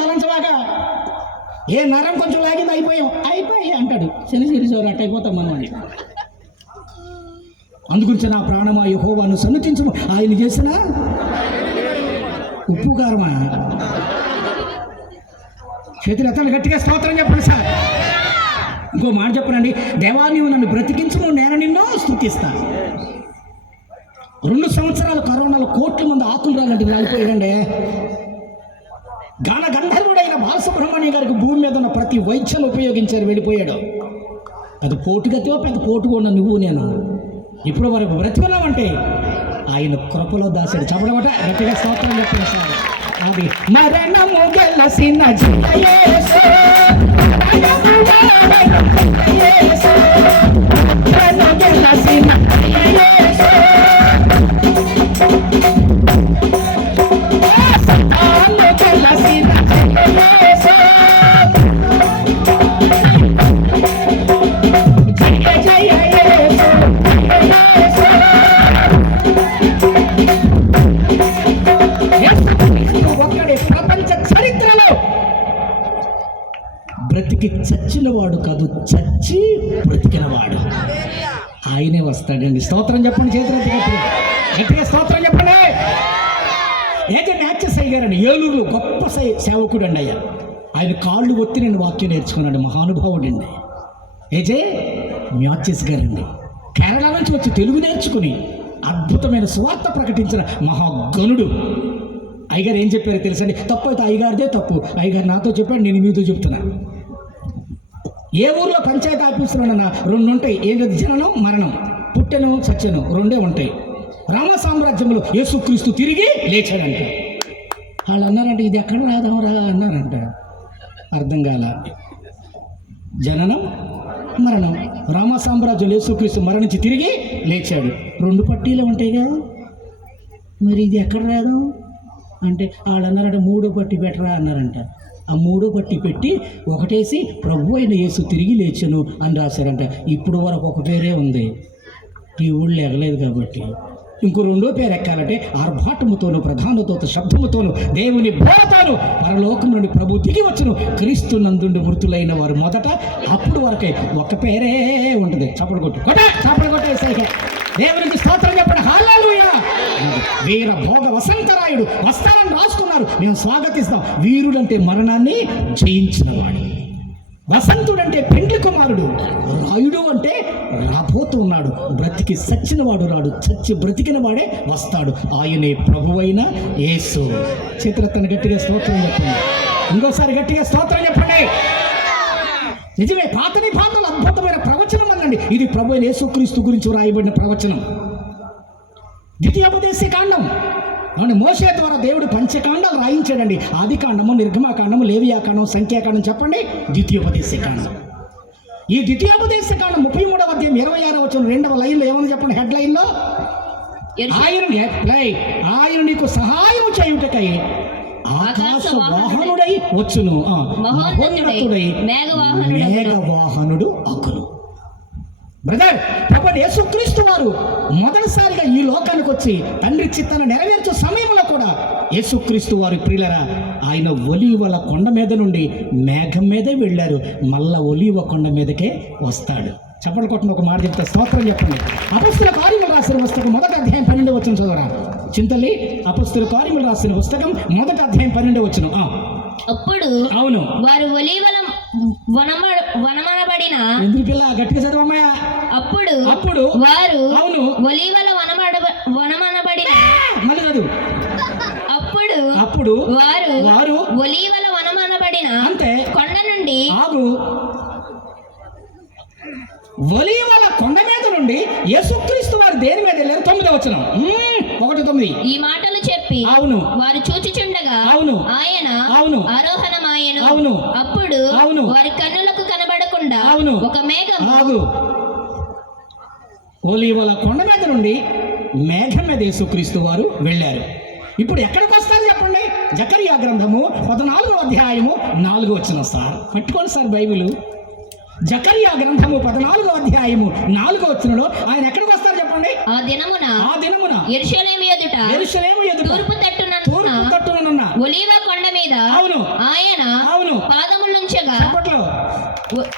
తలంచవాగా ఏ నరం కొంచెం లాగింది అయిపోయి అంటాడు. సిరి చోరు అట్ట అయిపోతాం మనం అని. అందుగురించి నా ప్రాణమా యెహోవాను సన్నుతించుము, ఆయన చేసిన ఉప్పు కారమా. చేతులు ఎత్తండి, గట్టిగా స్తోత్రం చెప్పండి సార్. ఇంకో మాట చెప్పనండి, దేవా నీవు నన్ను బ్రతికించును, నేను నిన్ను స్తుతిస్తా. 2 సంవత్సరాలు కరోనాలో కోట్ల మంది ఆకులు రాలంటే రాలిపోయాడండి. గాన గంధర్వుడైన బాలసుబ్రహ్మణ్యం గారికి భూమి మీద ఉన్న ప్రతి వైద్యాలు ఉపయోగించారు, వెళ్ళిపోయాడు. పెద్ద పోటుగతివో పెద్ద పోటుగా ఉన్న నువ్వు నేను ఇప్పుడు వరకు బ్రతుకున్నామంటే ఆయన కృపలో దాసాడు. చెప్పడమట గట్టిగా స్తోత్రం చెప్పండి సార్. అది మరణము గెలసిన యేసు, బ్రతికి చచ్చినవాడు కాదు, చచ్చి బ్రతికినవాడు ఆయనే వస్తాడండి. స్తోత్రం చెప్పండి. చేతులెత్తి గట్టిగా స్తోత్రం చెప్పండి. ఏజే మ్యాచెస్ అయ్యారండి, ఏలూరులో గొప్ప సేవకుడు అండి అయ్యా. ఆయన కాళ్ళు ఒత్తి నేను వాక్యం నేర్చుకున్నాడు, మహానుభావుడు అండి ఏజే మ్యాచెస్ గారండి. కేరళ నుంచి వచ్చి తెలుగు నేర్చుకుని అద్భుతమైన సువార్త ప్రకటించిన మహాగణుడు. అయ్యగారు ఏం చెప్పారో తెలుసండి, తప్పు అయితే అయ్యగారిదే తప్పు. అయ్యగారు నాతో చెప్పాడు, నేను మీతో చెప్తున్నా. ఏ ఊర్లో పంచాయతీ ఆఫీసులో 2 ఉంటాయి, ఏంటది? జననం మరణం, పుట్టెను చచ్చెను, 2 ఉంటాయి. రామ సామ్రాజ్యంలో యేసుక్రీస్తు తిరిగి లేచాడంట. వాళ్ళు అన్నారంట, ఇది ఎక్కడ రాదాంరా అన్నారంట. అర్థం కాల. జననం మరణం, రామ సామ్రాజ్యం యేసుక్రీస్తు మరణించి తిరిగి లేచాడు, 2 పట్టీలు ఉంటాయిగా, మరి ఇది ఎక్కడ రాదాం అంటే వాళ్ళు అన్నారంట, 3వ పట్టి పెట్టరా అన్నారంట. ఆ 3వ పట్టి పెట్టి ఒకటేసి ప్రభు అయిన యేసు తిరిగి లేచను అని రాశారంట. ఇప్పుడు వరకు ఒక పేరే ఉంది, ఈ ఊళ్ళో ఎగలేదు కాబట్టి ఇంకో 2వ పేరు ఎక్కాలంటే ఆర్భాటముతోను ప్రధానతోత శబ్దముతోను దేవుని బోధతోను పరలోకం నుండి ప్రభు దిగి వచ్చును, క్రీస్తు నందుండి మృతులైన వారు మొదట, అప్పుడు వరకే ఒక పేరే ఉంటుంది. చప్పలు కొట్టేసే దేవునికి స్తోత్రం చెప్పండి. హల్లెలూయా. వీర భోగ వసంతరాయుడు వస్తారని రాసుకున్నారు, మేము స్వాగతిస్తాం. వీరుడంటే మరణాన్ని జయించినవాడు, వసంతుడంటే పెండ్లి కుమారుడు, రాయుడు అంటే రాబోతూ ఉన్నాడు. బ్రతికి సచ్చినవాడు రాడు, చచ్చి బ్రతికిన వాడే వస్తాడు. ఆయనే ప్రభువైన యేసు. చేతులెత్తండి, గట్టిగా స్తోత్రం చెప్పండి. ఇంకోసారి గట్టిగా స్తోత్రం చెప్పండి. నిజమే, పాత నిబంధనలు అద్భుతమైన ప్రవచనం అనండి. ఇది ప్రభు అయిన యేసుక్రీస్తు గురించి రాయబడిన ప్రవచనం. ద్వితీయోపదేశ కాండం అంటే మోషే ద్వారా దేవుడు పంచకాండాలు రాయించాడండి. ఆది కాండము, నిర్గమాకాండము, లేవియాకాండం, సంఖ్యాకాండం. చెప్పండి ద్వితీయోపదేశ కాండం. ఈ ద్వితీయోపదేశ కాండం 33వ అధ్యాయం 26వ వచనం 2వ లైన్లో ఏమని చెప్పండి? హెడ్ లైన్లో, ఆయన నీకు సహాయం చేయుటకై ఆకాశ వాహనుడై వచ్చును, మహోన్నతుడై మేఘవాహనుడు అగును. బ్రదర్, ప్రభు యేసుక్రీస్తు వారు మొదటిసారిగా ఈ లోకానికి వచ్చి తండ్రి చిత్తాన్ని నెరవేర్చే సమయంలో కూడా యేసుక్రీస్తు వారి ప్రియులరా, ఆయన ఒలీవల కొండ మీద నుండి మేఘం మీదే వెళ్ళారు, మళ్ళా ఒలీవ కొండ మీదకే వస్తాడు. చప్పట్లు కొట్టిన ఒక మాట చెప్తే స్తోత్రం చెప్పండి. అపొస్తలుల కార్యములు రాసిన పుస్తకం 1వ అధ్యాయం 12వ వచనం చదవరా చింతలి. అపొస్తలుల కార్యములు రాసిన పుస్తకం 1వ అధ్యాయం 12వ వచనం. అప్పుడు అవును, వారు ఒలీవల వనమనబడిన గట్టిగా చదవమ్మయ్యా. అప్పుడు వారు అవును ఒలీవల వనమనబడిన మళ్ళీ చదువు. అప్పుడు వారు ఒలీవల వనమనబడిన అంతే కొండ నుండి ఒలీవల కొండ మీద నుండి యేసుక్రీస్తు వారు దేని మీద వెళ్ళారు? 9వ వచనం 1:9. ఈ మాటలు చెప్పి అవును వారు చూచుచుండగా అవును ఆయన అవును ఆరోహణమాయెను. అవును అప్పుడు అవును వారి కన్నులకు కనబడకుండా అవును ఒక మేఘం ఒలీవల కొండ మీద నుండి మేఘం మీద యేసుక్రీస్తు వారు వెళ్ళారు. ఇప్పుడు ఎక్కడికి వస్తారు చెప్పండి? జకరియా గ్రంథము 14వ అధ్యాయము 4వ వచనం. సార్ పట్టుకోండి సార్ బైబిల్. జకరియా గ్రంథము 14వ అధ్యాయము 4వ వచనంలో ఆయన ఎక్కడికి వస్తారు చెప్పండి? ఆ దినమున యెరూషలేము ఎదుట తూర్పు తట్టున ఉన్న ఒలీవ కొండ మీద అవును ఆయన అవును పాదములుంచగా చప్పట్లు ఒ-